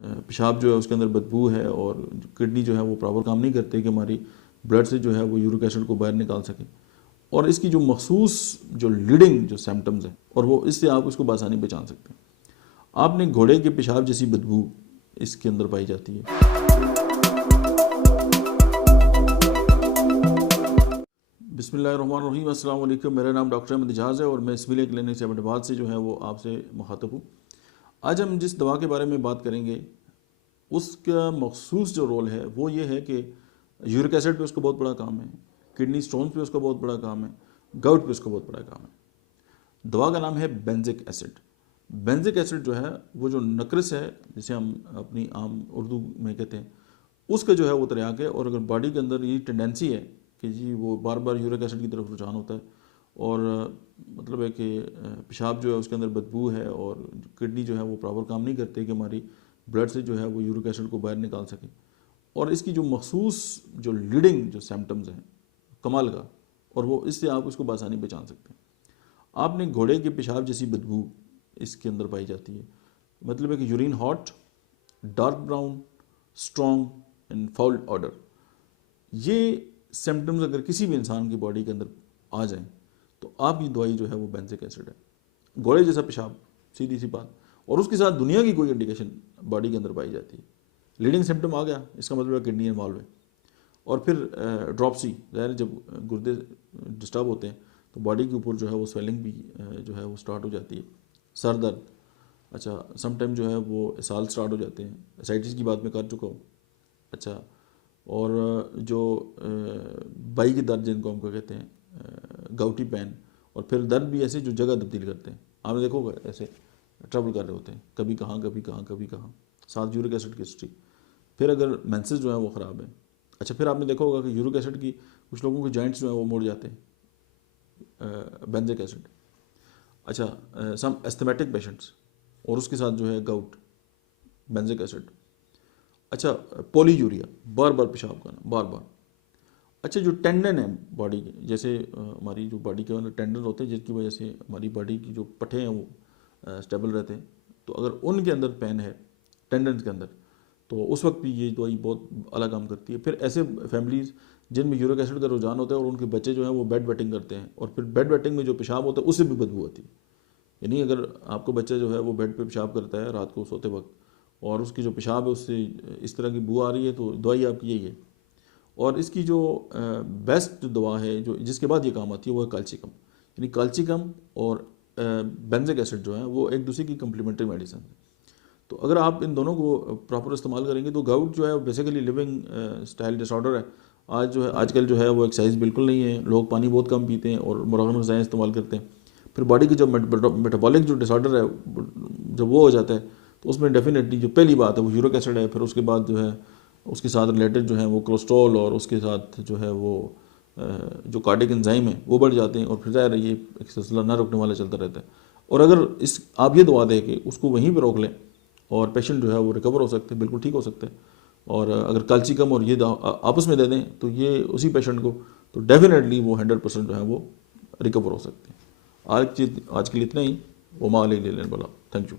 पेशाब जो है उसके अंदर बदबू है और किडनी जो है वो प्रॉपर काम नहीं करते कि हमारी ब्लड से जो है वो यूरिक एसिड को बाहर निकाल सके। और इसकी जो मखसूस जो लीडिंग जो सिम्टम्स हैं और वो इससे आप उसको बआसानी पहचान सकते हैं। आपने घोड़े के पेशाब जैसी बदबू इसके अंदर पाई जाती है। बिस्मिल्लाहिर्रहमानिर्रहीम, अस्सलाम वालेकुम। मेरा नाम डॉक्टर अहमद एजाज है और मैं सिविल क्लिनिक से अहमदाबाद से जो है वो आपसे मुखातब हूँ। आज हम जिस दवा के बारे में बात करेंगे उसका मखसूस जो रोल है वो ये है कि यूरिक एसिड पे उसका बहुत बड़ा काम है, किडनी स्टोन पे उसका बहुत बड़ा काम है, गाउट पे उसका बहुत बड़ा काम है। दवा का नाम है बेंजिक एसिड। बेंजिक एसिड जो है वो जो नक्रिस है जिसे हम अपनी आम उर्दू में कहते हैं उसका जो है वो तरियाक है। और अगर बॉडी के अंदर ये टेंडेंसी है कि जी वो बार बार यूरिक एसिड की तरफ रुझान होता है और मतलब है कि पेशाब जो है उसके अंदर बदबू है और किडनी जो है वो प्रॉपर काम नहीं करते कि हमारी ब्लड से जो है वो यूरिक एसिड को बाहर निकाल सके। और इसकी जो मखसूस जो लीडिंग जो सिम्टम्स हैं कमाल का, और वो इससे आप उसको बआसानी पहचान सकते हैं। आपने घोड़े के पेशाब जैसी बदबू इसके अंदर पाई जाती है। मतलब है कि urine hot, dark brown, strong and foul order. ये सिम्टम्स अगर किसी भी इंसान की बॉडी के अंदर आ जाएं तो आपकी दवाई जो है वो बेंजिक एसिड है। घोड़े जैसा पेशाब, सीधी सी बात। और उसके साथ दुनिया की कोई इंडिकेशन बॉडी के अंदर पाई जाती है। लीडिंग सिम्टम आ गया, इसका मतलब है किडनी इन्वॉल्व है। और फिर ड्रॉपसी, ज़ाहिर जब गुर्दे डिस्टर्ब होते हैं तो बॉडी के ऊपर जो है वो स्वेलिंग भी जो है वो स्टार्ट हो जाती है। सर दर्द, अच्छा समटाइम जो है वो साल स्टार्ट हो जाते हैं। एसाइटिस की बात मैं कर चुका हूँ। अच्छा, और जो बाई के दर्द जिनको हम कहते हैं गाउटी पैन, और फिर दर्द भी ऐसे जो जगह तब्दील करते हैं। आपने देखोगे ऐसे ट्रबल कर रहे होते हैं, कभी कहाँ कभी कहाँ कभी कहाँ, साथ यूरिक एसिड की हिस्ट्री। फिर अगर मेंसेस जो है वो ख़राब है। अच्छा, फिर आपने देखा होगा कि यूरिक एसिड की कुछ लोगों के जॉइंट्स जो है वो मुड़ जाते हैं, बेंजिक एसिड। अच्छा, सम एस्थमेटिक पेशेंट्स और उसके साथ जो है गाउट, बेंजिक एसिड। अच्छा, पॉलीयूरिया, बार बार पेशाब करना, बार बार। अच्छा, जो टेंडन है बॉडी के, जैसे हमारी जो बॉडी के अंदर टेंडन होते हैं जिसकी वजह से हमारी बॉडी की जो पट्टे हैं वो स्टेबल रहते हैं, तो अगर उनके अंदर पेन है टेंडन के अंदर तो उस वक्त भी ये दवाई बहुत अलग काम करती है। फिर ऐसे फैमिलीज़ जिनमें यूरिक एसिड का रुझान होता है और उनके बच्चे जो हैं वो बेड वेटिंग करते हैं और फिर बेड वेटिंग में जो पेशाब होता है उससे भी बदबू आती है। यानी अगर आपको बच्चा जो है वो बेड पे पेशाब करता है रात को सोते वक्त और उसकी जो पेशाब है उससे इस तरह की बू आ रही है तो दवाई आपकी यही है। और इसकी जो बेस्ट दवा है जो जिसके बाद ये काम आती है वो है काल्चिकम। यानी काल्चिकम और बेंजिक एसिड जो है वो एक दूसरे की कम्प्लीमेंट्री मेडिसिन है। तो अगर आप इन दोनों को प्रॉपर इस्तेमाल करेंगे तो गाउट जो है बेसिकली लिविंग स्टाइल डिसऑर्डर है। आज जो है आजकल जो है वो एक्सरसाइज बिल्कुल नहीं है, लोग पानी बहुत कम पीते हैं और मुरागन ग़िज़ाएँ इस्तेमाल करते हैं। फिर बॉडी की जो मेटाबॉलिक जो डिसऑर्डर है जब वो हो जाता है तो उसमें डेफिनेटली जो पहली बात है वो यूरिक एसिड है। फिर उसके बाद जो है उसके साथ रिलेटेड जो है वो कोलेस्ट्रॉल और उसके साथ जो है वो जो कार्डियक एंजाइम है वो बढ़ जाते हैं और फिर ज़ाहिर है ये एक सिलसिला ना रुकने वाला चलता रहता है। और अगर इस आप ये दवा दे के उसको वहीं पर रोक लें और पेशेंट जो है वो रिकवर हो सकते हैं, बिल्कुल ठीक हो सकते हैं। और अगर काल्चिकम और ये आपस में दे दें तो ये उसी पेशेंट को तो डेफिनेटली वो 100% जो है वो रिकवर हो सकते हैं। आज के लिए इतना ही। वो माले ले लेने वाला। Thank you.